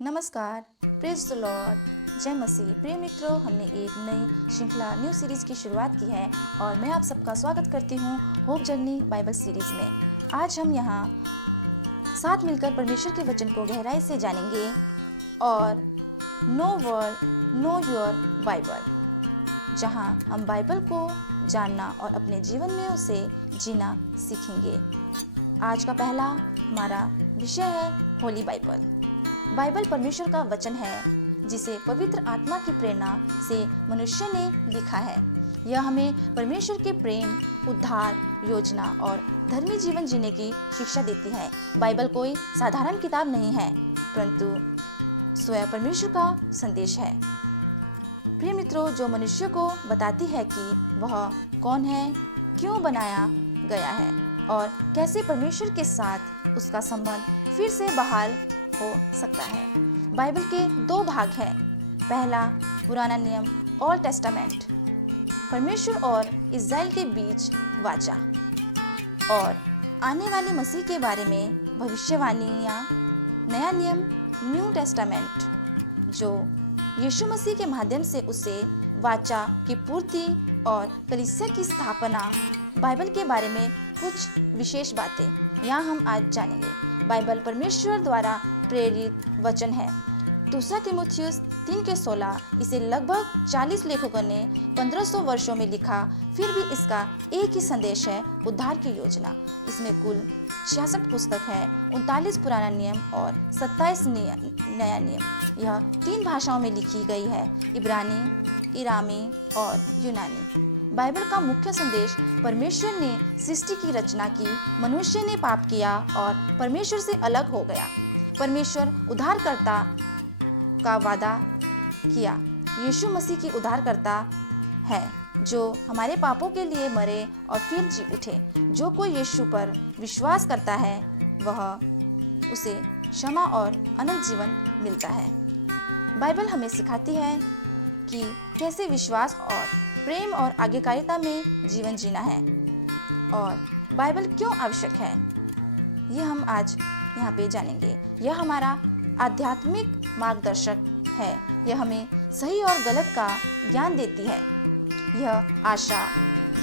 नमस्कार, praise the Lord, जय मसीह। प्रिय मित्रों, हमने एक नई श्रृंखला न्यू सीरीज़ की शुरुआत की है और मैं आप सबका स्वागत करती हूँ होप जर्नी बाइबल सीरीज़ में। आज हम यहाँ साथ मिलकर परमेश्वर के वचन को गहराई से जानेंगे और know word know your Bible, जहाँ हम बाइबल को जानना और अपने जीवन में उसे जीना सीखेंगे। आज का पहला हमारा विषय है होली बाइबल। बाइबल परमेश्वर का वचन है जिसे पवित्र आत्मा की प्रेरणा से मनुष्य ने लिखा है। यह हमें परमेश्वर के प्रेम, उद्धार, योजना और धर्मी जीवन जीने की शिक्षा देती है। बाइबल कोई साधारण किताब नहीं है, परंतु स्वयं परमेश्वर का संदेश है। प्रिय मित्रों, जो मनुष्य को बताती है कि वह कौन है, क्यों बनाया गया है और कैसे परमेश्वर के साथ उसका संबंध फिर से बहाल हो सकता है। बाइबल के दो भाग हैं। पहला, पुराना नियम, ओल्ड टेस्टामेंट, परमेश्वर और इज़राइल के बीच वाचा, और आने वाले मसीह के बारे में भविष्यवाणियाँ, नया नियम, न्यू टेस्टामेंट, जो यीशु मसीह के माध्यम से उसे वाचा की पूर्ति और कलीसिया की स्थापना। बाइबल के बारे में कुछ विशेष बातें यहाँ हम आज जानेंगे। बाइबल परमेश्वर द्वारा प्रेरित वचन है। दूसरा तीमुथियुस 3:16 इसे लगभग 40 लेखकों ने 1500 वर्षों में लिखा, फिर भी इसका एक ही संदेश है, उद्धार की योजना। इसमें कुल 66 पुस्तक है, 39 पुराना नियम और 27 नया नियम। यह 3 भाषाओं में लिखी गई है, इब्रानी, इरामी और यूनानी। बाइबल का मुख्य संदेश परमेश्वर ने सृष्टि की रचना की, मनुष्य ने पाप किया और परमेश्वर से अलग हो गया। परमेश्वर उद्धारकर्ता का वादा किया। यीशु मसीह की उद्धारकर्ता है जो हमारे पापों के लिए मरे और फिर जी उठे। जो कोई यीशु पर विश्वास करता है वह उसे क्षमा और अनंत जीवन मिलता है। बाइबल हमें सिखाती है कि कैसे विश्वास और प्रेम और आज्ञाकारिता में जीवन जीना है और बाइबल क्यों आवश्यक है, ये हम आज यहाँ पे जानेंगे। यह हमारा आध्यात्मिक मार्गदर्शक है। यह हमें सही और गलत का ज्ञान देती है। यह आशा,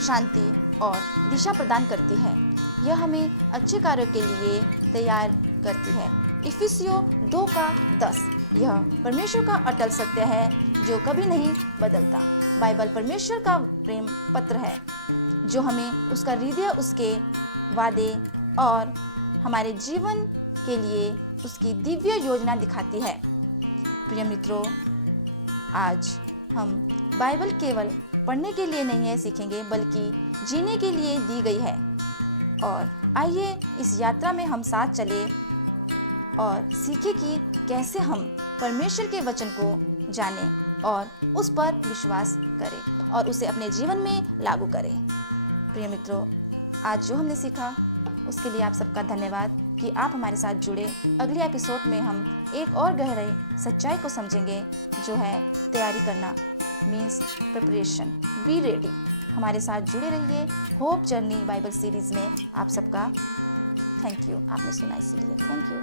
शांति और दिशा प्रदान करती है। यह हमें अच्छे कार्यों के लिए तैयार करती है। इफिसियों 2:10 यह परमेश्वर का अटल सत्य है जो कभी नहीं बदलता। बाइबल परमेश्वर का प्रेम पत्र है जो हमें उसका हृदय, उसके वादे और हमारे जीवन के लिए उसकी दिव्य योजना दिखाती है। प्रिय मित्रों, आज हम बाइबल केवल पढ़ने के लिए नहीं है सीखेंगे, बल्कि जीने के लिए दी गई है। और आइए इस यात्रा में हम साथ चले और सीखें कि कैसे हम परमेश्वर के वचन को जानें और उस पर विश्वास करें और उसे अपने जीवन में लागू करें। प्रिय मित्रों, आज जो हमने सीखा उसके लिए आप सबका धन्यवाद कि आप हमारे साथ जुड़े। अगले एपिसोड में हम एक और गहरे सच्चाई को समझेंगे, जो है तैयारी करना, मीन्स प्रिपरेशन। Be ready. हमारे साथ जुड़े रहिए होप जर्नी बाइबल सीरीज में। आप सबका थैंक यू। आपने सुना इसलिए थैंक यू।